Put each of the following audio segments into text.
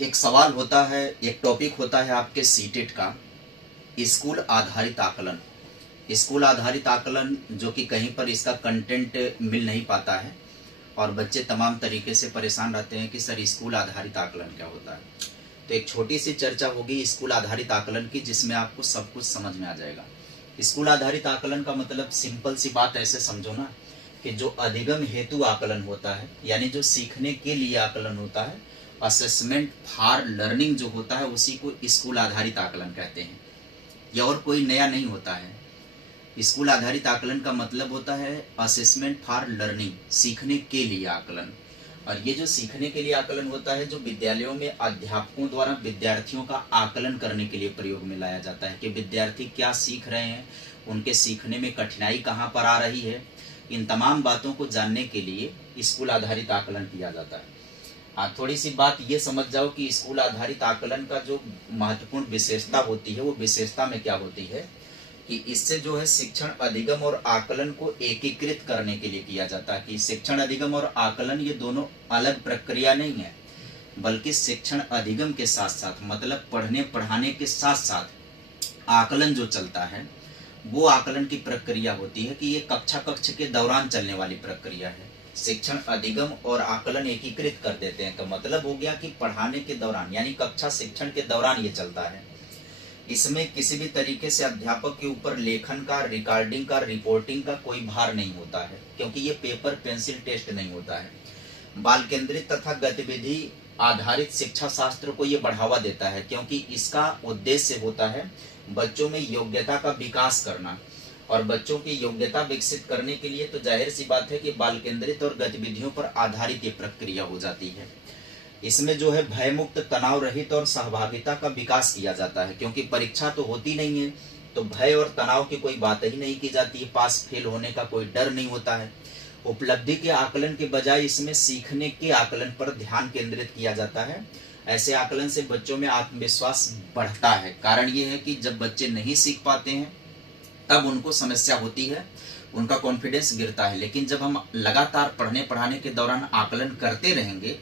एक सवाल होता है, एक टॉपिक होता है आपके सीटेट का, स्कूल आधारित आकलन। स्कूल आधारित आकलन जो कि कहीं पर इसका कंटेंट मिल नहीं पाता है और बच्चे तमाम तरीके से परेशान रहते हैं कि सर स्कूल आधारित आकलन क्या होता है। तो एक छोटी सी चर्चा होगी स्कूल आधारित आकलन की, जिसमें आपको सब कुछ समझ में आ जाएगा। स्कूल आधारित आकलन का मतलब सिंपल सी बात ऐसे समझो ना कि जो अधिगम हेतु आकलन होता है, यानी जो सीखने के लिए आकलन होता है, असेसमेंट फॉर लर्निंग जो होता है, उसी को स्कूल आधारित आकलन कहते हैं। यह और कोई नया नहीं होता है। स्कूल आधारित आकलन का मतलब होता है असेसमेंट फॉर लर्निंग, सीखने के लिए आकलन। और ये जो सीखने के लिए आकलन होता है, जो विद्यालयों में अध्यापकों द्वारा विद्यार्थियों का आकलन करने के लिए प्रयोग में लाया जाता है कि विद्यार्थी क्या सीख रहे हैं, उनके सीखने में कठिनाई कहाँ पर आ रही है, इन तमाम बातों को जानने के लिए स्कूल आधारित आकलन किया जाता है। थोड़ी सी बात ये समझ जाओ कि स्कूल आधारित आकलन का जो महत्वपूर्ण विशेषता होती है, वो विशेषता में क्या होती है कि इससे जो है शिक्षण अधिगम और आकलन को एकीकृत करने के लिए किया जाता है। कि शिक्षण अधिगम और आकलन ये दोनों अलग प्रक्रिया नहीं है, बल्कि शिक्षण अधिगम के साथ साथ, मतलब पढ़ने पढ़ाने के साथ साथ आकलन जो चलता है, वो आकलन की प्रक्रिया होती है कि ये कक्ष के दौरान चलने वाली प्रक्रिया है। शिक्षण अधिगम और आकलन एकीकृत कर देते हैं, तो मतलब हो गया कि पढ़ाने के दौरान, यानी कक्षा शिक्षण के दौरान ये चलता है। इसमें किसी भी तरीके से अध्यापक के ऊपर लेखन का, रिकॉर्डिंग का, रिपोर्टिंग का कोई भार नहीं होता है, क्योंकि ये पेपर पेंसिल टेस्ट नहीं होता है। बाल केंद्रित तथा गतिविधि आधारित शिक्षा शास्त्र को ये बढ़ावा देता है, क्योंकि इसका उद्देश्य होता है बच्चों में योग्यता का विकास करना। और बच्चों की योग्यता विकसित करने के लिए तो जाहिर सी बात है कि बाल केंद्रित और गतिविधियों पर आधारित ये प्रक्रिया हो जाती है। इसमें जो है भयमुक्त, तनाव रहित और सहभागिता का विकास किया जाता है, क्योंकि परीक्षा तो होती नहीं है, तो भय और तनाव की कोई बात ही नहीं की जाती है। पास फेल होने का कोई डर नहीं होता है। उपलब्धि के आकलन के बजाय इसमें सीखने के आकलन पर ध्यान केंद्रित किया जाता है। ऐसे आकलन से बच्चों में आत्मविश्वास बढ़ता है। कारण ये है कि जब बच्चे नहीं सीख पाते हैं तब उनको समस्या होती है, उनका कॉन्फिडेंस गिरता है। लेकिन जब हम लगातार पढ़ने पढ़ाने के दौरान आकलन करते रहेंगे,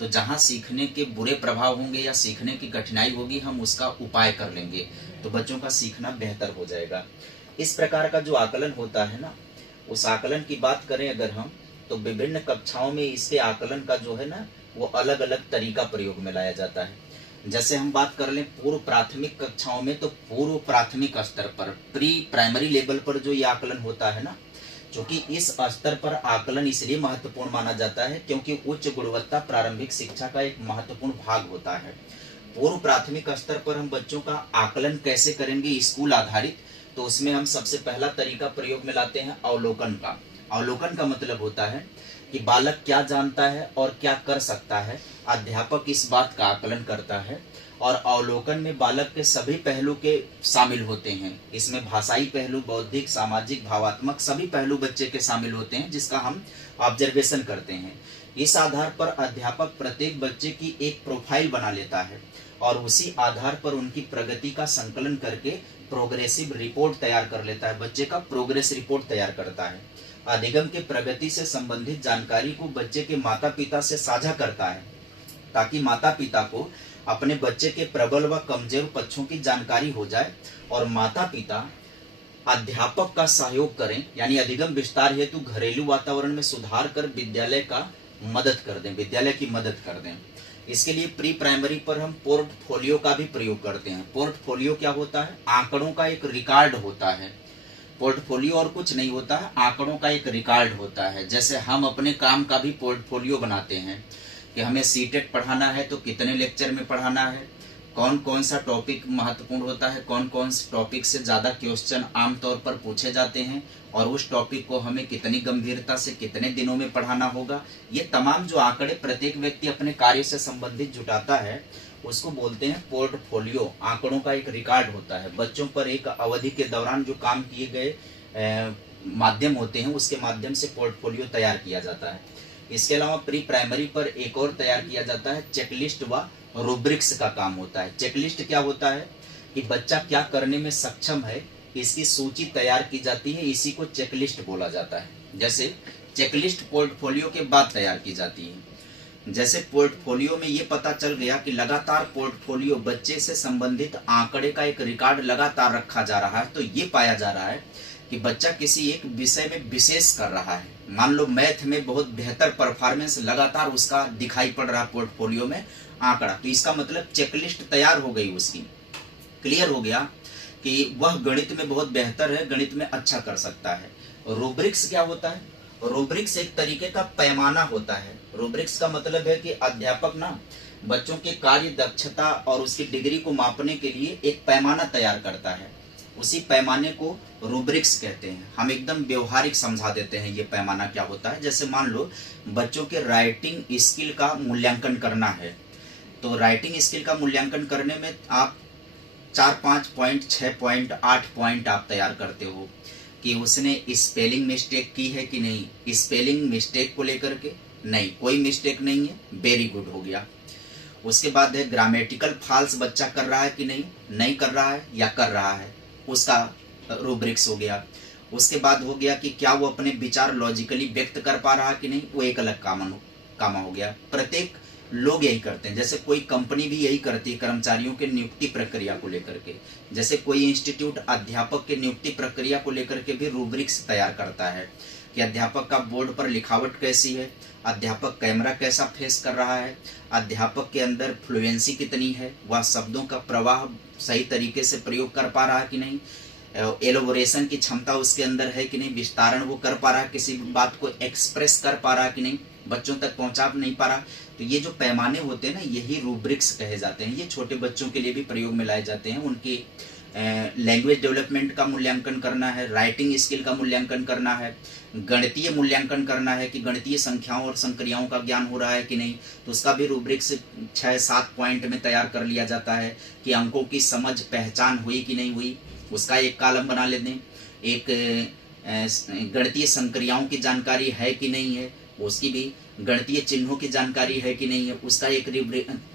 तो जहां सीखने के बुरे प्रभाव होंगे या सीखने की कठिनाई होगी, हम उसका उपाय कर लेंगे, तो बच्चों का सीखना बेहतर हो जाएगा। इस प्रकार का जो आकलन होता है ना, उस आकलन की बात करें अगर हम, तो विभिन्न कक्षाओं में इसके आकलन का जो है ना, वो अलग अलग तरीका प्रयोग में लाया जाता है। जैसे हम बात कर लें पूर्व प्राथमिक कक्षाओं में, तो पूर्व प्राथमिक स्तर पर, प्री प्राइमरी लेवल पर जो ये आकलन होता है ना, क्योंकि इस स्तर पर आकलन इसलिए महत्वपूर्ण माना जाता है क्योंकि उच्च गुणवत्ता प्रारंभिक शिक्षा का एक महत्वपूर्ण भाग होता है। पूर्व प्राथमिक स्तर पर हम बच्चों का आकलन कैसे करेंगे स्कूल आधारित, तो उसमें हम सबसे पहला तरीका प्रयोग में लाते हैं अवलोकन का। अवलोकन का मतलब होता है कि बालक क्या जानता है और क्या कर सकता है, अध्यापक इस बात का आकलन करता है। और अवलोकन में बालक के सभी पहलू के शामिल होते हैं। इसमें भाषाई पहलू, बौद्धिक, सामाजिक, भावात्मक सभी पहलू बच्चे के शामिल होते हैं, जिसका हम ऑब्जर्वेशन करते हैं। इस आधार पर अध्यापक प्रत्येक बच्चे की एक प्रोफाइल बना लेता है और उसी आधार पर उनकी प्रगति का संकलन करके प्रोग्रेसिव रिपोर्ट तैयार कर लेता है, बच्चे का प्रोग्रेस रिपोर्ट तैयार करता है। अधिगम के प्रगति से संबंधित जानकारी को बच्चे के माता पिता से साझा करता है, ताकि माता पिता को अपने बच्चे के प्रबल व कमजोर पक्षों की जानकारी हो जाए और माता पिता अध्यापक का सहयोग करें, यानी अधिगम विस्तार हेतु घरेलू वातावरण में सुधार कर विद्यालय का मदद कर दें, विद्यालय की मदद कर दें। इसके लिए प्री प्राइमरी पर हम पोर्टफोलियो का भी प्रयोग करते हैं। पोर्टफोलियो क्या होता है? आंकड़ों का एक रिकॉर्ड होता है। पोर्टफोलियो और कुछ नहीं होता है, आंकड़ों का एक रिकॉर्ड होता है। जैसे हम अपने काम का भी पोर्टफोलियो बनाते हैं कि हमें सीटेट पढ़ाना है तो कितने लेक्चर में पढ़ाना है, कौन कौन सा टॉपिक महत्वपूर्ण होता है, कौन कौन से टॉपिक से ज़्यादा क्वेश्चन आमतौर पर पूछे जाते हैं और उस टॉपिक को हमें कितनी गंभीरता से कितने दिनों में पढ़ाना होगा। ये तमाम जो आंकड़े प्रत्येक व्यक्ति अपने कार्य से संबंधित जुटाता है, उसको बोलते हैं पोर्टफोलियो। आंकड़ों का एक रिकॉर्ड होता है। बच्चों पर एक अवधि के दौरान जो काम किए गए माध्यम होते हैं, उसके माध्यम से पोर्टफोलियो तैयार किया जाता है। इसके अलावा प्री प्राइमरी पर एक और तैयार किया जाता है, चेकलिस्ट व रूब्रिक्स का काम होता है। चेकलिस्ट क्या होता है कि बच्चा क्या करने में सक्षम है, इसकी सूची तैयार की जाती है, इसी को चेकलिस्ट बोला जाता है। जैसे चेकलिस्ट पोर्टफोलियो के बाद तैयार की जाती है। जैसे पोर्टफोलियो में ये पता चल गया कि लगातार पोर्टफोलियो बच्चे से संबंधित आंकड़े का एक रिकॉर्ड लगातार रखा जा रहा है, तो ये पाया जा रहा है कि बच्चा किसी एक विषय में विशेष कर रहा है। मान लो मैथ में बहुत बेहतर परफॉर्मेंस लगातार उसका दिखाई पड़ रहा है पोर्टफोलियो में आंकड़ा, तो इसका मतलब चेकलिस्ट तैयार हो गई उसकी, क्लियर हो गया कि वह गणित में बहुत बेहतर है, गणित में अच्छा कर सकता है। रूब्रिक्स क्या होता है? रूब्रिक्स एक तरीके का पैमाना होता है। रूब्रिक्स का मतलब है कि अध्यापक ना बच्चों के कार्य दक्षता और उसकी डिग्री को मापने के लिए एक पैमाना तैयार करता है, उसी पैमाने को रूब्रिक्स कहते हैं। हम एकदम व्यवहारिक समझा देते हैं ये पैमाना क्या होता है। जैसे मान लो बच्चों के राइटिंग स्किल का मूल्यांकन करना है, तो राइटिंग स्किल का मूल्यांकन करने में आप 4-5 पॉइंट, 6 पॉइंट, 8 पॉइंट आप तैयार करते हो कि उसने स्पेलिंग मिस्टेक की है कि नहीं। स्पेलिंग मिस्टेक को लेकर के नहीं, कोई मिस्टेक नहीं है, वेरी गुड हो गया। उसके बाद है ग्रामेटिकल फॉल्स बच्चा कर रहा है कि नहीं, नहीं कर रहा है या कर रहा है, उसका रूब्रिक्स हो गया। उसके बाद हो गया कि क्या वो अपने विचार लॉजिकली व्यक्त कर पा रहा है कि नहीं, वो एक अलग कामा हो गया। प्रत्येक लोग यही करते हैं, जैसे कोई कंपनी भी यही करती है कर्मचारियों के नियुक्ति प्रक्रिया को लेकर के। जैसे कोई इंस्टीट्यूट अध्यापक के नियुक्ति प्रक्रिया को लेकर के भी रूब्रिक्स तैयार करता है कि अध्यापक का बोर्ड पर लिखावट कैसी है, अध्यापक कैमरा कैसा फेस कर रहा है, अध्यापक के अंदर फ्लुएंसी कितनी है, वह शब्दों का प्रवाह सही तरीके से प्रयोग कर पा रहा है कि नहीं, एलोबोरेशन की क्षमता उसके अंदर है कि नहीं, विस्तारण वो कर पा रहा है, किसी बात को एक्सप्रेस कर पा रहा है कि नहीं, बच्चों तक पहुंचा नहीं पा रहा। तो ये जो पैमाने होते हैं ना, यही रूब्रिक्स कहे जाते हैं। ये छोटे बच्चों के लिए भी प्रयोग में लाए जाते हैं। उनकी लैंग्वेज डेवलपमेंट का मूल्यांकन करना है, राइटिंग स्किल का मूल्यांकन करना है, गणितीय मूल्यांकन करना है कि गणितीय संख्याओं और संक्रियाओं का ज्ञान हो रहा है कि नहीं, तो उसका भी रूब्रिक्स 6-7 पॉइंट में तैयार कर लिया जाता है कि अंकों की समझ पहचान हुई कि नहीं हुई, उसका एक कॉलम बना लेते हैं। एक गणितीय संक्रियाओं की जानकारी है कि नहीं है, उसकी भी, गणितीय चिन्हों की जानकारी है कि नहीं है, उसका एक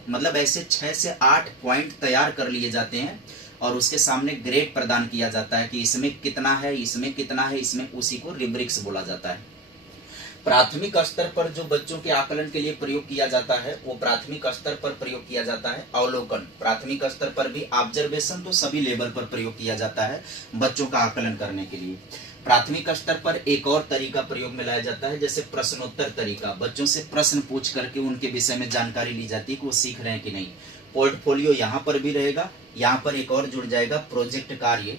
मतलब ऐसे 6 से 8 पॉइंट तैयार कर लिए जाते हैं और उसके सामने ग्रेड प्रदान किया जाता है कि इसमें कितना है, इसमें कितना है, इसमें, उसी को रूब्रिक्स बोला जाता है। प्राथमिक स्तर पर जो बच्चों के आकलन के लिए प्रयोग किया जाता है, वो प्राथमिक स्तर पर प्रयोग किया जाता है अवलोकन। प्राथमिक स्तर पर भी ऑब्जर्वेशन तो सभी लेवल पर प्रयोग किया जाता है बच्चों का आकलन करने के लिए। प्राथमिक स्तर पर एक और तरीका प्रयोग में लाया जाता है, जैसे प्रश्नोत्तर तरीका। बच्चों से प्रश्न पूछ करके उनके विषय में जानकारी ली जाती है कि वो सीख रहे हैं कि नहीं। पोर्टफोलियो यहाँ पर भी रहेगा, यहाँ पर एक और जुड़ जाएगा प्रोजेक्ट कार्य।